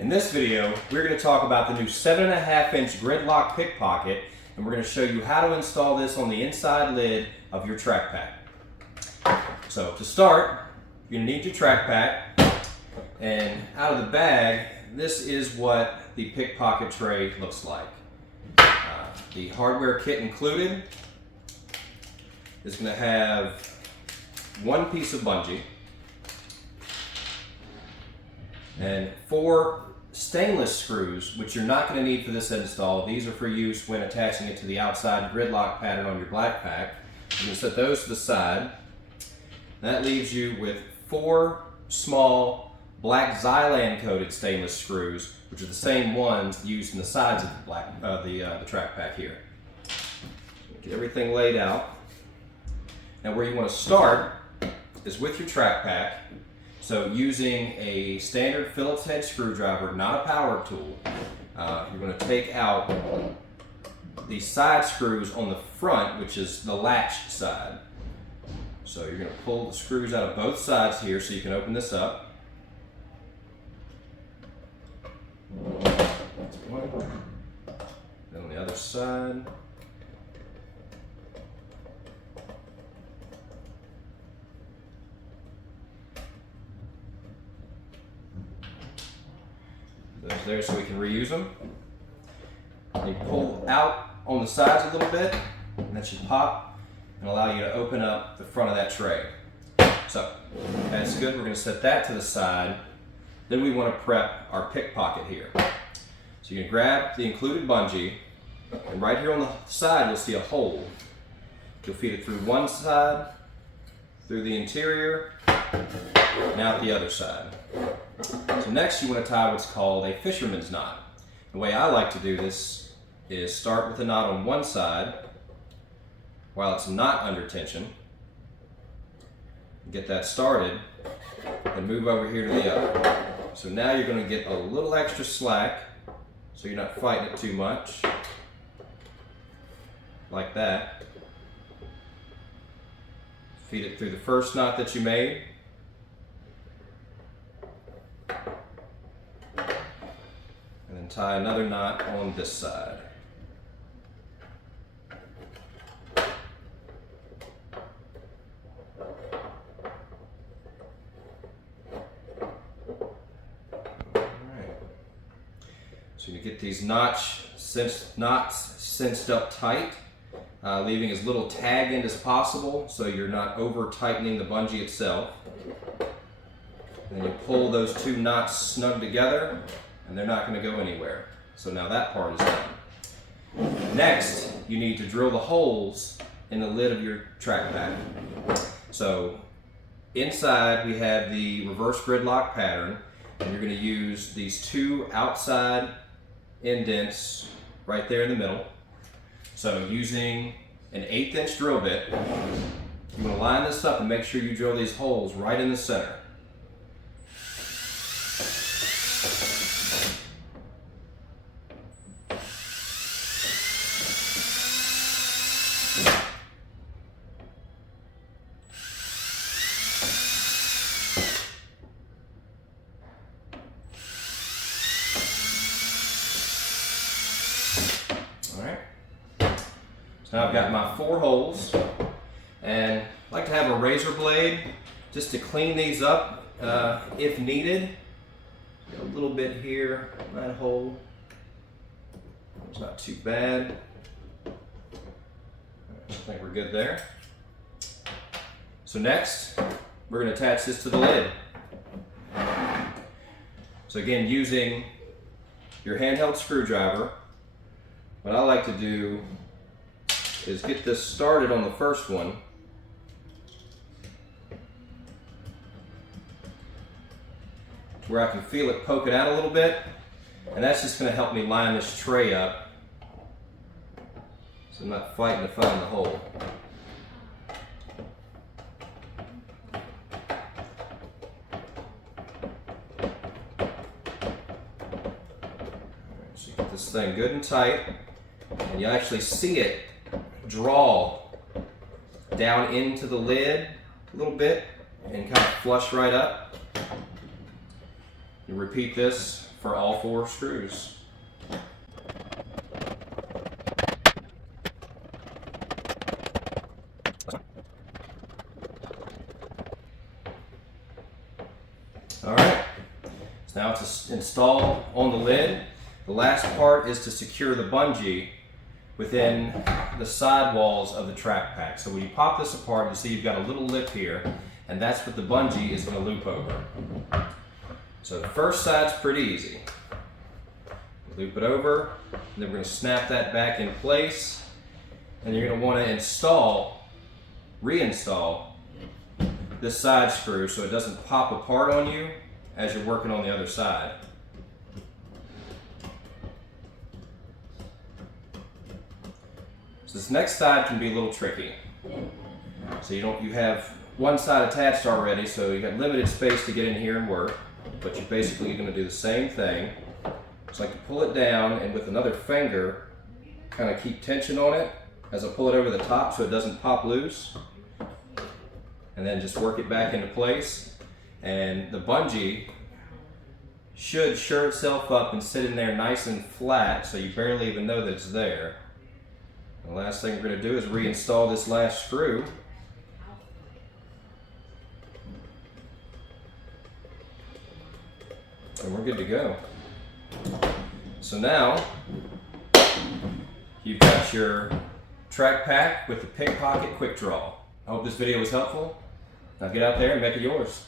In this video, we're going to talk about the new 7.5-inch gridlock pickpocket, and we're going to show you how to install this on the inside lid of your TracPak. So to start, you're going to need your TracPak, and out of the bag, this is what the pickpocket tray looks like. The hardware kit included is going to have one piece of bungee and 4 stainless screws, which you're not going to need for this install. These are for use when attaching it to the outside gridlock pattern on your black pack. You're going to set those to the side. That leaves you with 4 small black Xylan coated stainless screws, which are the same ones used in the sides of the TracPak here. Get everything laid out. Now where you want to start is with your TracPak. So using a standard Phillips head screwdriver, not a power tool, you're going to take out the side screws on the front, which is the latch side. So you're going to pull the screws out of both sides here so you can open this up. That's one. Then on the other side. Those there so we can reuse them. You pull out on the sides a little bit, and that should pop and allow you to open up the front of that tray. So that's good. We're going to set that to the side. Then we want to prep our pickpocket here. So you can grab the included bungee, and right here on the side you'll see a hole. You'll feed it through one side, through the interior, and out the other side. So next you want to tie what's called a fisherman's knot. The way I like to do this is start with the knot on one side while it's not under tension. Get that started and move over here to the other. So now you're going to get a little extra slack so you're not fighting it too much. Like that. Feed it through the first knot that you made. And then tie another knot on this side. So you get these knots cinched up tight, leaving as little tag end as possible so you're not over tightening the bungee itself. And then you pull those 2 knots snug together and they're not going to go anywhere. So now that part is done. Next, you need to drill the holes in the lid of your TracPak. So inside we have the reverse gridlock pattern, and you're going to use these 2 outside indents right there in the middle. So using an 1/8 inch drill bit, you want to line this up and make sure you drill these holes right in the center. So now I've got my 4 holes, and I like to have a razor blade just to clean these up if needed. A little bit here, that hole. It's not too bad. I think we're good there. So next, we're going to attach this to the lid. So again, using your handheld screwdriver, what I like to do is get this started on the first one. Where I can feel it poking out a little bit, and that's just going to help me line this tray up so I'm not fighting to find the hole. So you get this thing good and tight, and you actually see it draw down into the lid a little bit and kind of flush right up. You repeat this for all 4 screws. Alright, so now to install on the lid, the last part is to secure the bungee within the side walls of the TracPak. So when you pop this apart, you see you've got a little lip here, and that's what the bungee is going to loop over. So the first side's pretty easy. Loop it over, and then we're going to snap that back in place, and you're going to want to reinstall this side screw so it doesn't pop apart on you as you're working on the other side. So this next side can be a little tricky. So you have one side attached already, so you got limited space to get in here and work, but you're basically going to do the same thing. Just like to pull it down, and with another finger kind of keep tension on it as I pull it over the top so it doesn't pop loose, and then just work it back into place. And the bungee should sure itself up and sit in there nice and flat so you barely even know that it's there. The last thing we're going to do is reinstall this last screw. And we're good to go. So now you've got your TracPak with the PicPocket QuickDraw. I hope this video was helpful. Now get out there and make it yours.